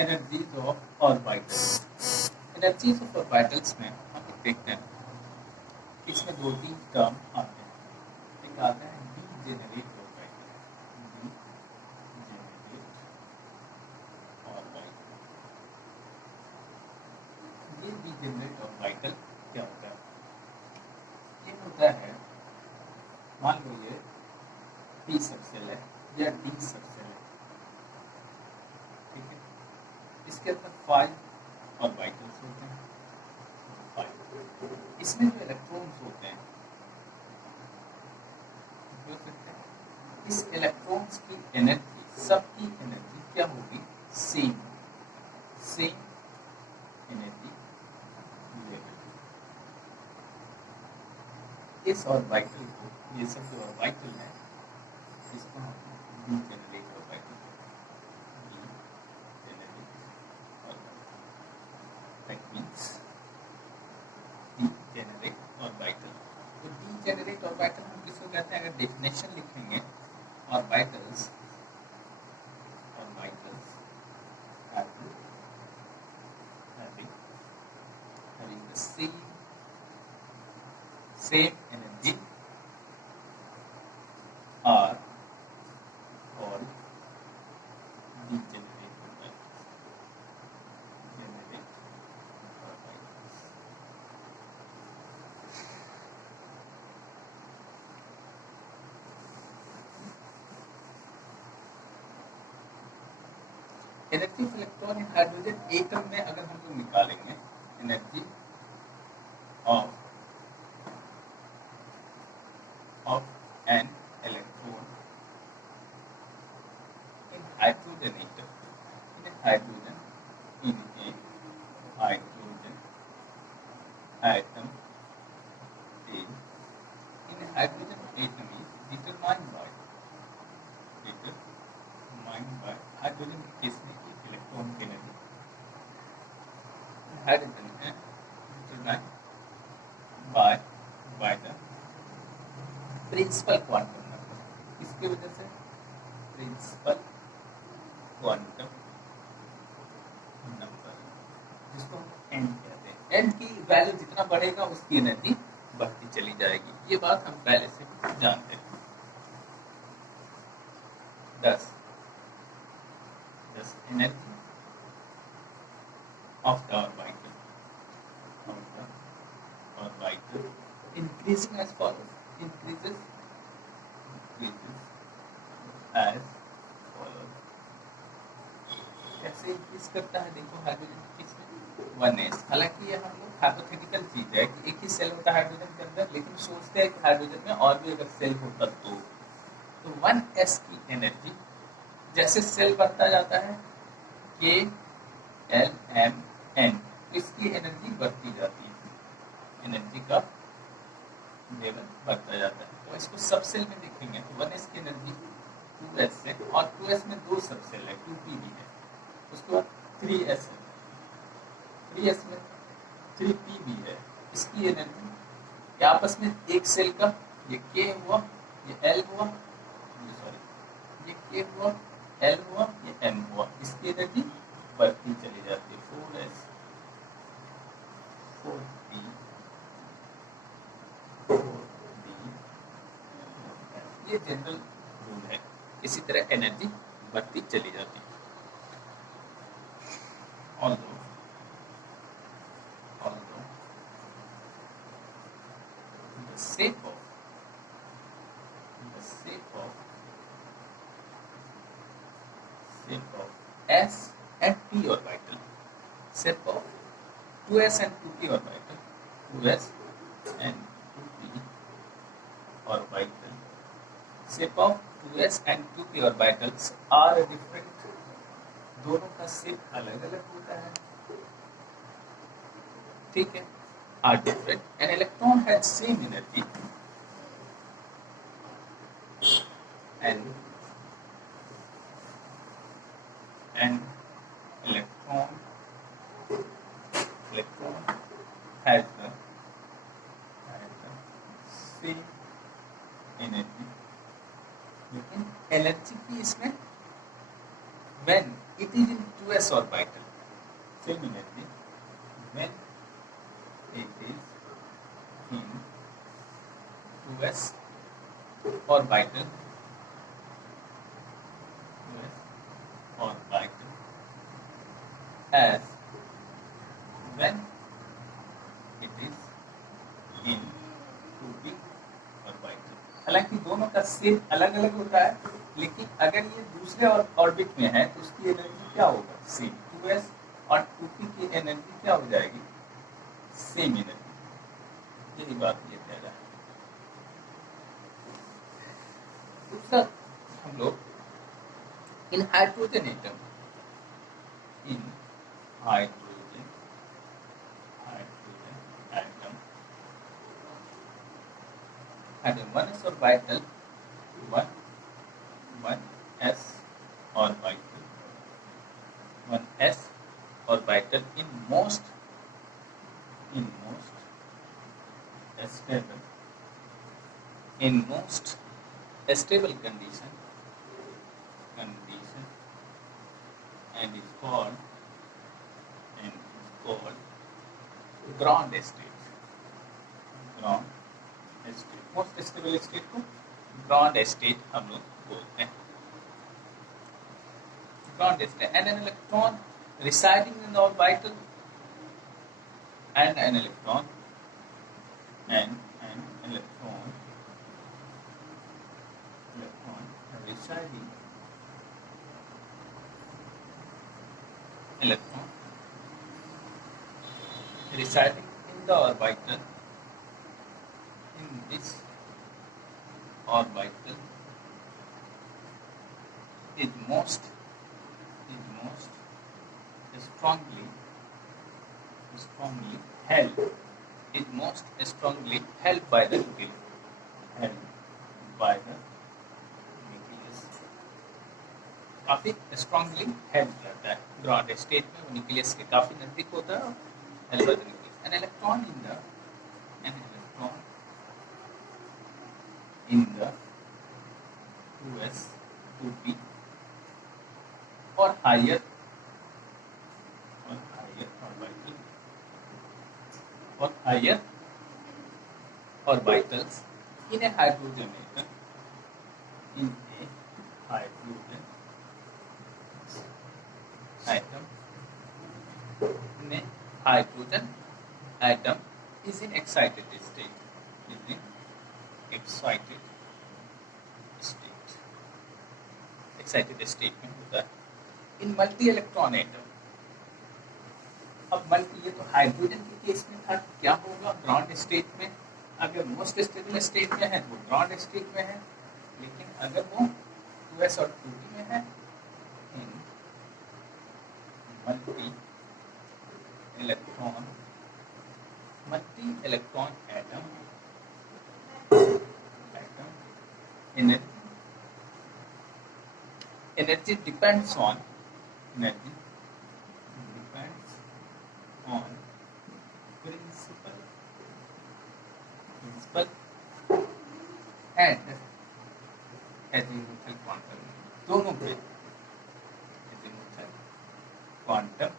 Energies of orbitals. Energies of orbitals में हम देखते हैं इसमें दो तीन टर्म आते हैं। एक आता है डीजेनरेट ऑर्बिटल, डीजेनरेट ऑर्बिटल। ये डीजेनरेट ऑर्बिटल क्या होता है? ये होता है, मान लो ये पी सबसेल है या डी सबसेल है, ठीक है। इसके अंदर 5 ऑर्बिटल्स होते हैं, 5। इसमें जो इलेक्ट्रॉन्स होते हैं, इस इलेक्ट्रॉन्स की एनर्जी, सबकी एनर्जी क्या होगी? Same, same energy level. इस ऑर्बिटल को, ये सब जो ऑर्बिटल है, इसको हम degenerate orbital, that means degenerate orbital. तो डीजेनरेट ऑर्बिटल हम किसको कहते हैं? अगर डेफिनेशन लिखेंगे, orbitals having the same energy are called degenerate orbitals. Degenerate orbitals. Energy of electron in hydrogen atom में अगर हम लोग निकालेंगे, energy of an electron in hydrogen atom, in a hydrogen atom in a hydrogen atom is determined by hydrogen case में electron की energy hydrogen है determined by the principal quantum number. इसकी वजह से प्रिंसिपल क्वांटम नंबर, जिसको हम N कहते हैं, एन की वैल्यू जितना बढ़ेगा उसकी एनर्जी बढ़ती चली जाएगी। ये बात हम पहले से जानते हैं। 10 energy of the orbital increasing as follows, increases as follows। कैसे इंक्रीज करता है? देखो हाइड्रोजन केस में 1s, हालांकि ये हम लोग हाइपोथेटिकल चीज है कि एक ही सेल होता है हाइड्रोजन के अंदर, लेकिन सोचते हैं कि हाइड्रोजन में और भी अगर सेल होता तो 1s की एनर्जी जैसे सेल बढ़ता जाता है K L M N, इसकी एनर्जी बढ़ती जाती है, एनर्जी का लेवल बढ़ता जाता है। तो इसको सब सेल में देखेंगे तो 1s की एनर्जी 2s है, और 2s में दो सब सेल है, 2p भी है। उसके बाद 3s है, 3s में 3p भी है। इसकी एनर्जी आपस में एक सेल का, ये k हुआ, ये l हुआ, सॉरी ये k हुआ, l हुआ, ये m हुआ, इसकी एनर्जी बढ़ती चली जाती है। 4s 4p, ये जनरल रूल है। इसी तरह एनर्जी बढ़ती चली जाती है। although the shape of s and p orbital, shape of 2s and 2p orbital, 2s and 2p orbital, shape of 2s and 2p orbitals are different। दोनों का शेप अलग अलग होता है, ठीक है, are different। An electron has same energy and electron has the same energy, लेकिन energy की इसमें when it is in 2s orbital, same energy when it is in 2s orbital, 2s orbital as when it is in 2p orbital. हालांकि दोनों का same अलग अलग होता है, लेकिन अगर ये दूसरे ऑर्बिट में है तो उसकी एनर्जी क्या होगा, सेम. 2s और 2p की एनर्जी क्या हो जाएगी, सेम एनर्जी. यही बात ये कह रहा है. दूसरा हम लोग in hydrogen atom, in hydrogen atom having 1s orbital, 1s orbital, 1s orbital in most stable condition and is called ground state. Most stable state को ग्राउंड स्टेट हम लोग बोलते हैं. Ground state and an electron residing in the orbital and an electron residing in the orbital, in this orbital is most strongly held by the nucleus. काफी strongly help करता है. Ground state में वो nucleus के काफी नजदीक होता है. Help by the nucleus. An electron in the 2s 2p or higher orbitals in a hydrogen atom, in a hydrogen atom is in excited state. Excited state में होता है. इन मल्टी इलेक्ट्रॉन एटम, अब multi, ये तो hydrogen के case में था. क्या होगा ग्राउंड स्टेट में, अगर मोस्ट स्टेबल स्टेट में है तो ग्राउंड स्टेट में है, लेकिन अगर वो 2s और 2p में है, in multi electron atom energy depends on principle and azimuthal quantum, दोनों पे azimuthal quantum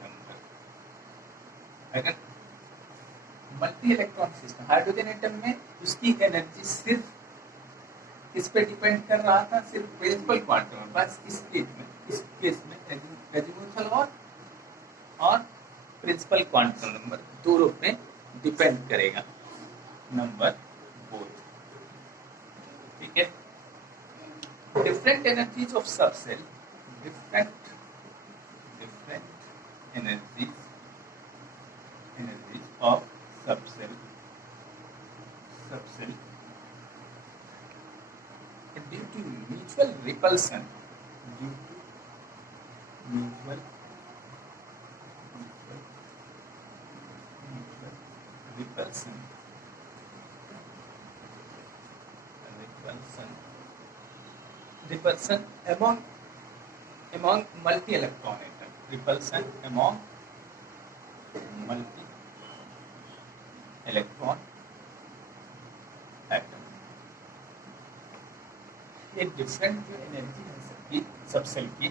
number. अगर multi electron system hydrogen atom में, उसकी एनर्जी सिर्फ किस पे डिपेंड कर रहा था, सिर्फ प्रिंसिपल क्वांटम. बस इस केस में एजीमुथल और प्रिंसिपल क्वांटम नंबर दोनों पे डिपेंड करेगा, नंबर बोथ. ठीक है. Different energies of subshell, different energies of subshell due to mutual repulsion, repulsion among multi electron atom, repulsion among multi electron atom. एक डिफरेंट जो energy है सबकी सबसेल की,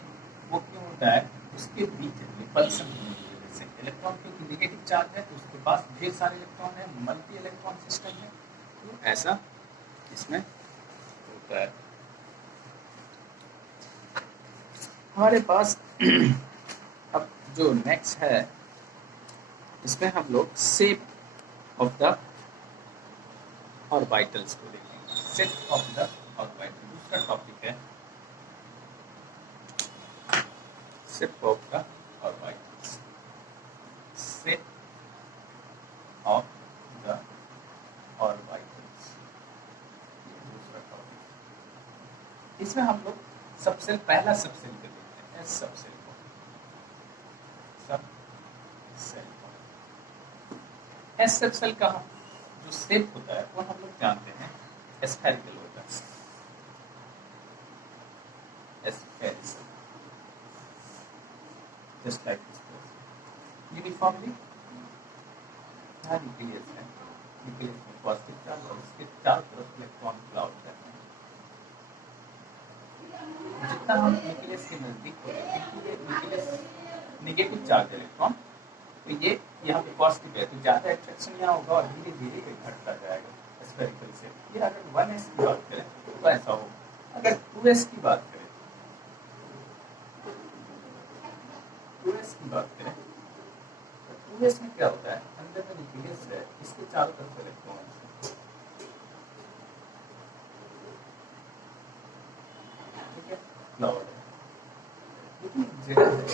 वो क्यों होता है? उसके बीच रिपल्सन होने की वजह से। इलेक्ट्रॉन क्योंकि नेगेटिव चार्ज है तो उसके पास ढेर सारे इलेक्ट्रॉन है, मल्टी इलेक्ट्रॉन सिस्टम है, तो ऐसा इसमें होता है। हमारे पास अब जो नेक्स्ट है, इसमें हम लोग शेप ऑफ द ऑर्बिटल्स को देखेंगे। शेप ऑफ द ऑर्बिटल दूसरा टॉपिक है, shape of the orbitals. Shape of the orbitals दूसरा टॉपिक। इसमें हम लोग सबसे पहला सबसेल को देखते हैं, एस सबसेल को। सबसेल को एस सबसेल का जो शेप होता है वो हम लोग जानते हैं स्फेरिकल होता है, spherical, just like this, uniformly nucleus है, न्यूक्लियस में पॉजिटिव चार्ज और उसके चारों तरफ इलेक्ट्रॉन क्लाउड रहते हैं। जितना हम न्यूक्लियस के नजदीक होते हैं, क्योंकि ये न्यूक्लियस नेगेटिव चार्ज इलेक्ट्रॉन, तो ये यहाँ पे पॉजिटिव है, तो ज़्यादा अट्रैक्शन यहाँ होगा और धीरे धीरे ये घटता जाएगा स्फेरिकल से। ये अगर 1s की बात करें तो ऐसा होगा। अगर 2s की बात करें, 2s की बात करें तो 2s में क्या होता है? अंदर में न्यूक्लियस है, इसके चारों तरफ इलेक्ट्रॉन है, ठीक है, क्लाउड है। लेकिन एक जगह है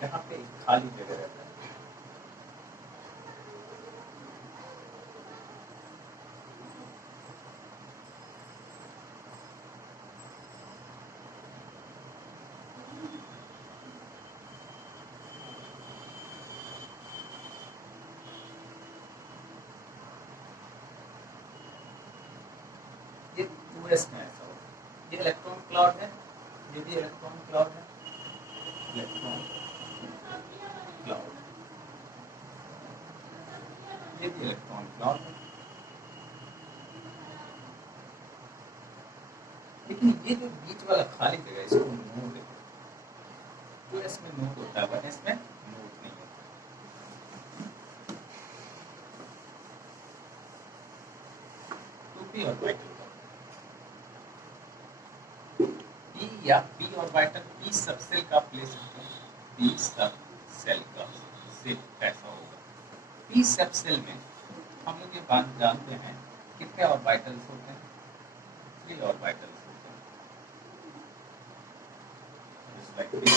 जहाँ पे एक खाली जगह रहता है, ये 2s में ऐसा होगा। ये इलेक्ट्रॉन क्लाउड है, ये भी इलेक्ट्रॉन क्लाउड है, इलेक्ट्रॉन क्लाउड, ये भी इलेक्ट्रॉन क्लाउड है। लेकिन ये जो बीच वाला खाली जगह है, इसको नोड है। 2s में नोड होता है, 1s में नोड नहीं होता। तो p ऑर्बिटल p या p ऑर्बिटल p सबसेल का आप ले सकते हैं। p सबसेल का शेप ऐसा होगा। p सबसेल में हम लोग ये बात जानते हैं कितने ऑर्बिटल्स होते हैं? 3 ऑर्बिटल्स होते हैं। Just like this.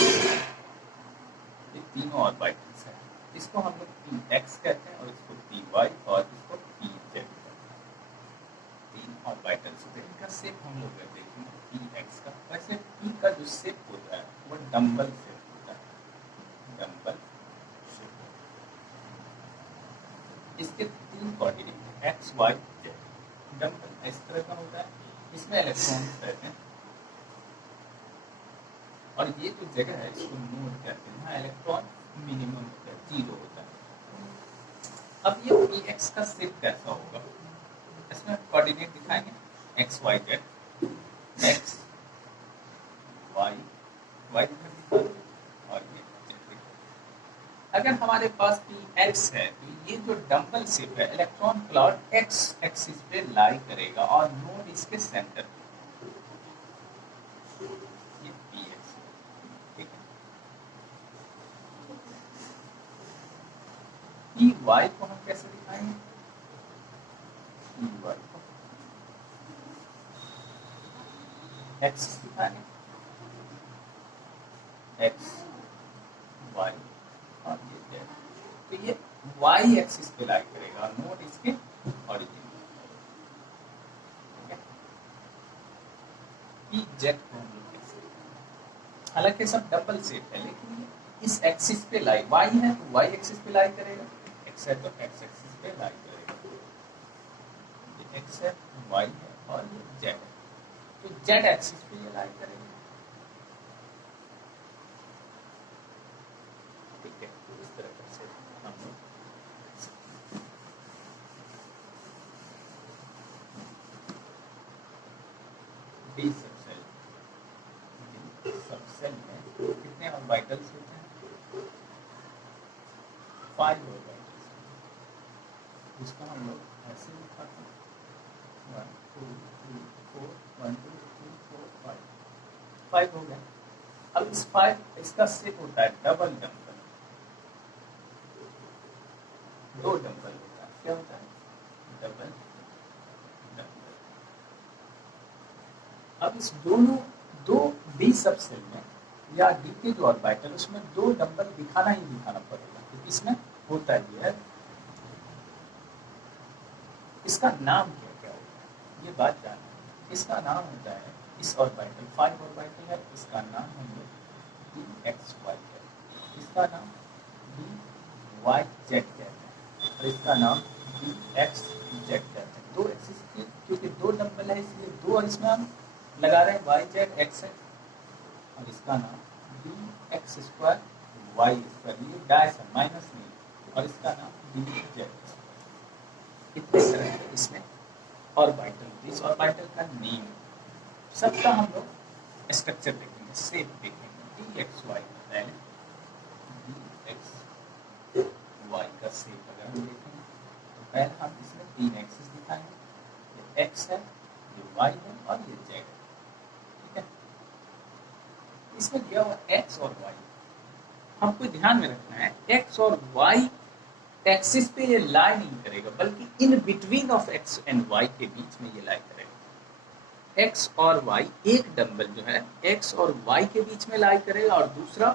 ये तीनों ऑर्बिटल्स हैं। इसको हम लोग px कहते हैं और इसको py और इसको pz कहते हैं। 3 ऑर्बिटल्स होते हैं। इनका शेप हम लोग देखेंगे px का। वैसे p का जो शेप होता है वो डम्बल शेप होता है, डम्बल शेप। इसके 3 कोऑर्डिनेट हैं, x, y, z। डम्बल इस तरह का होता है, इसमें इलेक्ट्रॉन्स रहते हैं और ये जो जगह है इसको नोड कहते हैं, यहाँ इलेक्ट्रॉन मिनिमम होता है, 0 होता है। अब ये px का शेप कैसा होगा? इसमें कोऑर्डिनेट दिखाएंगे x, y, z, x, y, y इधर दिखा दो और ये z। अगर हमारे पास px है तो ये जो डम्बल शेप है, इलेक्ट्रॉन क्लाउड x एक्सिस पे लाई करेगा और नोड इसके सेंटर पे। ये px, ठीक है। py को हम कैसे दिखाएंगे? py को एक्सिस दिखाएंगे, x, y और ये z। तो ये y एक्सिस पे लाई करेगा और नोड इसके ओरिजिन, ठीक है। pz को हम लोग कैसे, हालांकि सब डबल शेप है लेकिन इस एक्सिस पे लाई, y है तो y एक्सिस पे लाई करेगा, x है तो x एक्सिस पे लाई करेगा। ये x है, y है और ये z है, तो z एक्सिस पे ये लाई करेगा, ठीक है। तो इस तरह से हम लोग डी सबसेल, सबसेल में ऑर्बिटल्स होते हैं, 5 ऑर्बिटल्स, जिसको हम लोग ऐसे लिखाते हैं 1 2 3 4 1 2 3 4 5, 5 हो गया। अब इस 5 इसका शेप होता है डबल डम्बल, 2 डम्बल होता है, क्या होता है डबल डम्बल। अब इस दोनों दो डी सब सेल में या डी के जो ऑर्बिटल उसमें 2 डम्बल दिखाना ही दिखाना पड़ेगा, क्योंकि इसमें होता ही है। इसका नाम क्या क्या होता है ये बात जानना है। इसका नाम होता है, इस ऑर्बिटल 5 ऑर्बिटल है, इसका नाम हम लोग डी एक्स वाई है, इसका नाम डी वाई जेड कहते हैं, और इसका नाम डी एक्स जेड कहते हैं। 2 एक्सिस के क्योंकि 2 डम्बल है इसलिए 2, और इसमें हम लगा रहे हैं वाई जेड एक्स है, और इसका नाम D X square Y square, ये डायस है माइनस नहीं, और इसका नाम डी जेड। इतने तरह के इसमें ऑर्बिटल, इस ऑर्बिटल का नेम सबका हम लोग स्ट्रक्चर देखेंगे, शेप देखेंगे। डी एक्स वाई पहले डी एक्स वाई का शेप अगर हम देखेंगे तो पहले हम इसमें 3 एक्सिस दिखाएंगे, ये एक्स है, ये वाई है, और ये जेड है, ठीक है। इसमें दिया हुआ एक्स और वाई, हमको ध्यान में रखना है एक्स और वाई एक्सिस पे ये लाई नहीं करेगा, बल्कि in between of X and Y के बीच में ये लाई करेगा। एक्स और वाई, एक डंबल जो है एक्स और वाई के बीच में लाई करेगा, और दूसरा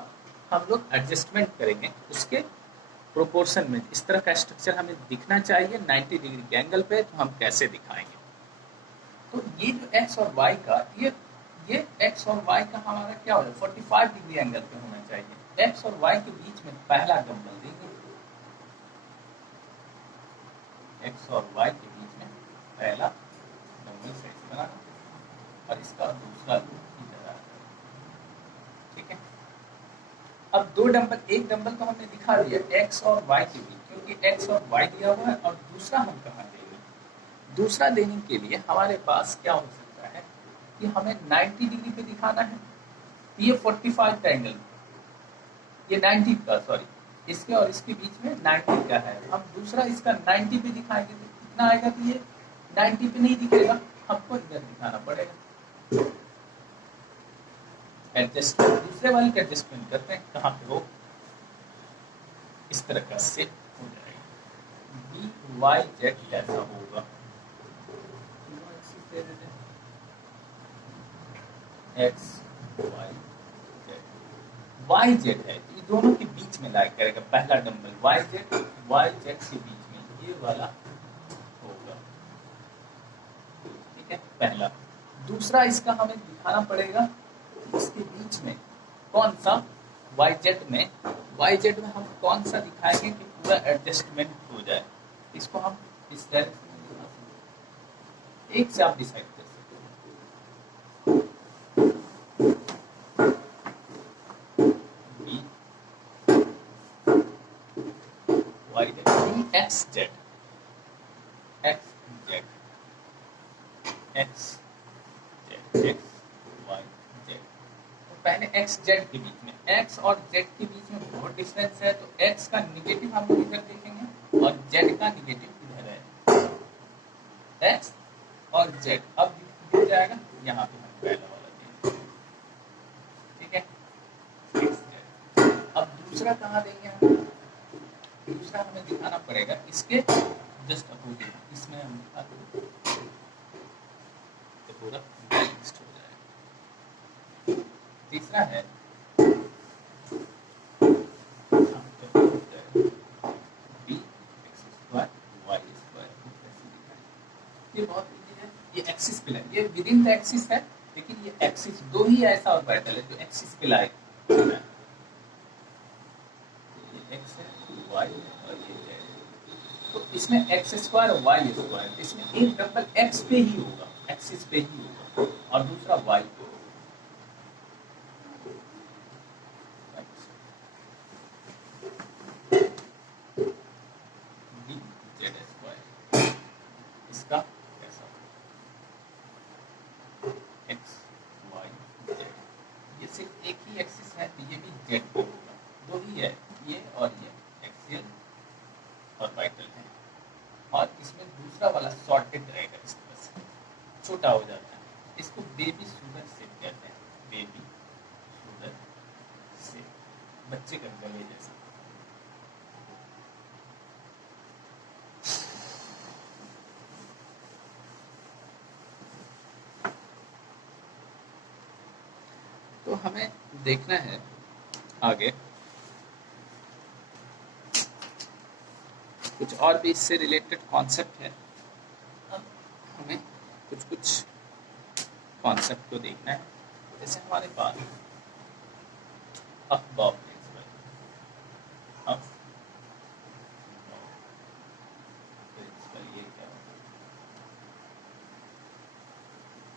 हम लोग एडजस्टमेंट करेंगे उसके प्रोपोर्शन में। इस तरह का स्ट्रक्चर हमें दिखना चाहिए 90 डिग्री के एंगल पे, तो हम कैसे दिखाएंगे। तो ये जो एक्स और वाई का ये एक्स और वाई का हमारा क्या होगा 45 डिग्री एंगल पे होना चाहिए। एक्स और वाई के बीच में पहला डंबल देंगे, एक्स और वाई के बीच में पहला डंबल साइज बनाना, और इसका दूसरा इंतजार करें, ठीक है। अब 2 डंबल, एक डंबल तो हमने दिखा दिया एक्स और वाई के बीच, क्योंकि एक्स और वाई दिया हुआ है, और दूसरा हम कहाँ देंगे। दूसरा देने के लिए हमारे पास क्या हो सकता है कि हमें 90 डिग्री पे दिखाना है, ये 45 का एंगल, ये 90 का, सॉरी इसके और इसके बीच में 90 का है। हम दूसरा इसका 90 पे दिखाएंगे तो कितना आएगा, तो ये 90 पे नहीं दिखेगा, हमको इधर दिखाना पड़ेगा। एडजस्टमेंट, दूसरे वाले का एडजस्टमेंट करते हैं, कहाँ पे हो, इस तरह का सेट हो जाएगा। डी वाई जेड कैसा होगा, X Y Z, Y Z है, ये दोनों के बीच में लाई करेगा पहला डंबल, वाई जेड के बीच में ये वाला होगा, ठीक है पहला। दूसरा इसका हमें दिखाना पड़ेगा इसके बीच में कौन सा, वाई जेड में हम कौन सा दिखाएंगे कि पूरा एडजस्टमेंट हो जाए। इसको हम इस डायरेक्शन में दिखा सकते हैं, एक से आप डिसाइड कर सकते हैं। Y Z X Z, X Z, X Z, X Y Z. तो पहले एक्स जेड के बीच में, एक्स और जेड के बीच में बहुत डिफरेंस है, तो एक्स का निगेटिव हम लोग इधर देखेंगे और जेड का निगेटिव इधर है। एक्स और जेड अब दिख जाएगा, यहाँ पे हम पहला वाला देंगे, ठीक है एक्स जेड। अब दूसरा कहाँ देंगे हम, दूसरा हमें दिखाना पड़ेगा इसके जस्ट अपोजिट, इसमें हम दिखाते हैं तो पूरा बैलेंस्ड हो जाएगा। तीसरा है ये बहुत इजी है, ये एक्सिस पे लाए, ये विद इन द एक्सिस है, लेकिन ये एक्सिस दो ही ऐसा ऑर्बिटल है जो एक्सिस पे लाए, ये एक्स है, वाई है, और ये जेड है। तो इसमें एक्स स्क्वायर और वाई स्क्वायर, इसमें एक डबल एक्स पे ही होगा, एक्सिस पे ही होगा, और दूसरा वाई पे होगा। इसका कैसा एक्स वाई जेड, ये सिर्फ एक ही एक्सिस है, तो ये भी जेट पे होगा, दो ही है, ये और ये एक्सियल और वाइटल है। और इसमें दूसरा वाला सॉर्टेड रहेगा, इस तरह से छोटा हो जाता है। इसको बेबी शुगर सेप कहते हैं, बेबी शुगर सेप, बच्चे का गले जैसा। तो हमें देखना है आगे कुछ और भी इससे रिलेटेड कॉन्सेप्ट है। अब हमें कुछ कुछ कॉन्सेप्ट को देखना है। जैसे हमारे पास अफबाउ प्रिंसिपल, ये क्या है?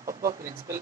Aufbau principal